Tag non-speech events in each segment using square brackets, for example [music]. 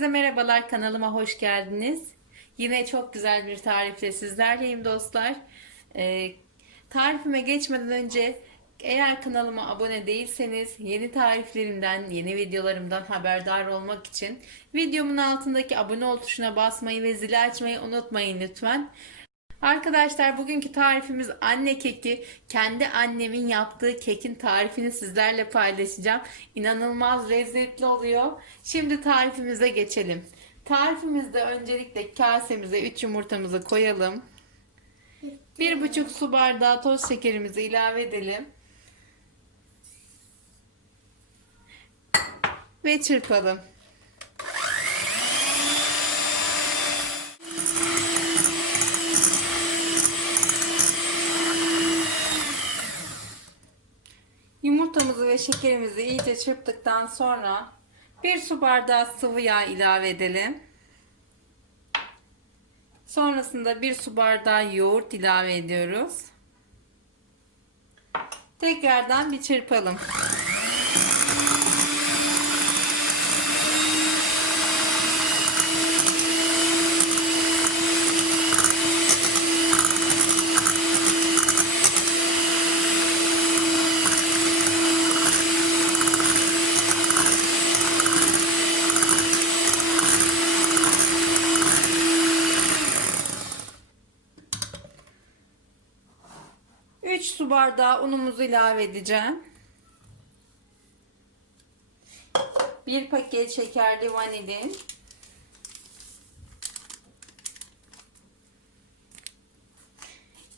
Herkese merhabalar kanalıma hoş geldiniz. Yine çok güzel bir tarifle sizlerleyim dostlar. Ee, tarifime geçmeden önce eğer kanalıma abone değilseniz yeni tariflerimden, yeni videolarımdan haberdar olmak için videomun altındaki abone ol tuşuna basmayı ve zili açmayı unutmayın lütfen. Arkadaşlar bugünkü tarifimiz anne keki. Kendi annemin yaptığı kekin tarifini sizlerle paylaşacağım. İnanılmaz lezzetli oluyor. Şimdi tarifimize geçelim. Tarifimizde öncelikle kasemize 3 yumurtamızı koyalım. 1,5 su bardağı toz şekerimizi ilave edelim. Ve çırpalım. Yumurtamızı ve şekerimizi iyice çırptıktan sonra bir su bardağı sıvı yağ ilave edelim. Sonrasında bir su bardağı yoğurt ilave ediyoruz. Tekrardan bir çırpalım. Üç su bardağı unumuzu ilave edeceğim. Bir paket şekerli vanilin.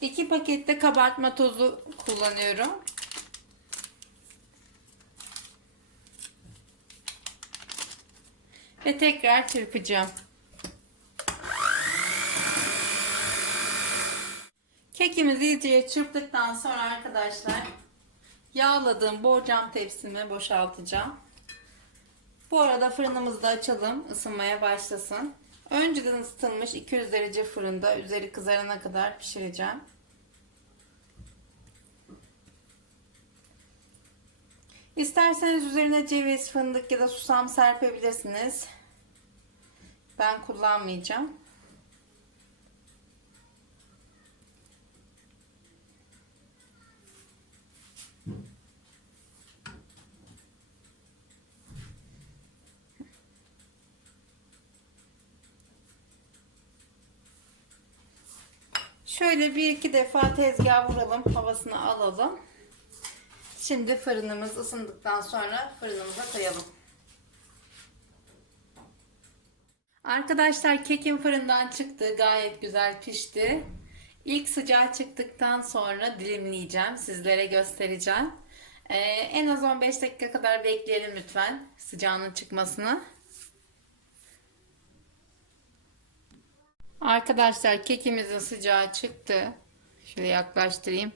İki pakette kabartma tozu kullanıyorum. Ve tekrar çırpacağım. Kekimizi iyice çırptıktan sonra arkadaşlar yağladığım borcam tepsime boşaltacağım. Bu arada fırınımızı da açalım ısınmaya başlasın. Önceden ısıtılmış 200 derece fırında üzeri kızarana kadar pişireceğim. İsterseniz üzerine ceviz, fındık ya da susam serpebilirsiniz. Ben kullanmayacağım. Şöyle bir iki defa tezgah vuralım. Havasını alalım. Şimdi fırınımız ısındıktan sonra fırınımıza koyalım. Arkadaşlar kekim fırından çıktı. Gayet güzel pişti. İlk sıcağı çıktıktan sonra dilimleyeceğim. Sizlere göstereceğim. Ee, en az 15 dakika kadar bekleyelim lütfen sıcağının çıkmasını. Arkadaşlar kekimizin sıcağı çıktı. Şöyle yaklaştırayım.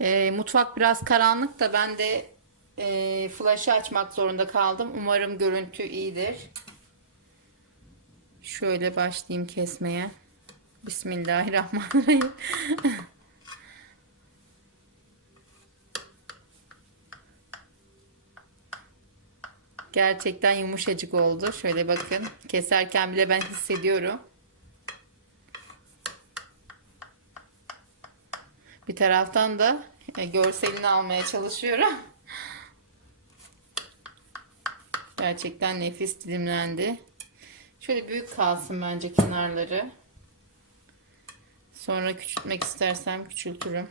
Ee, mutfak biraz karanlık da ben de e, flaşı açmak zorunda kaldım. Umarım görüntü iyidir. Şöyle başlayayım kesmeye. Bismillahirrahmanirrahim. [laughs] Gerçekten yumuşacık oldu. Şöyle bakın. Keserken bile ben hissediyorum. Bir taraftan da e, görselini almaya çalışıyorum. Gerçekten nefis dilimlendi. Şöyle büyük kalsın bence kenarları. Sonra küçültmek istersem küçültürüm.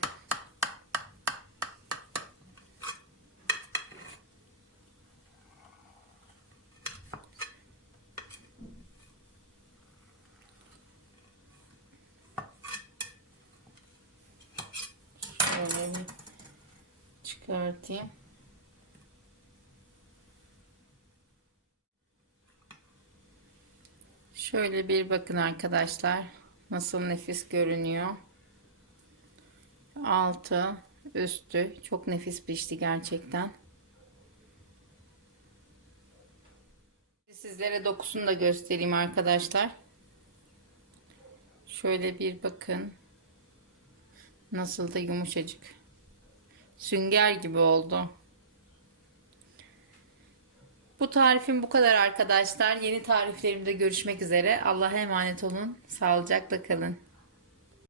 Şöyle bir çıkartayım. Şöyle bir bakın arkadaşlar. Nasıl nefis görünüyor. Altı, üstü çok nefis pişti gerçekten. Sizlere dokusunu da göstereyim arkadaşlar. Şöyle bir bakın. Nasıl da yumuşacık. Sünger gibi oldu. Bu tarifim bu kadar arkadaşlar. Yeni tariflerimde görüşmek üzere. Allah'a emanet olun. Sağlıcakla kalın.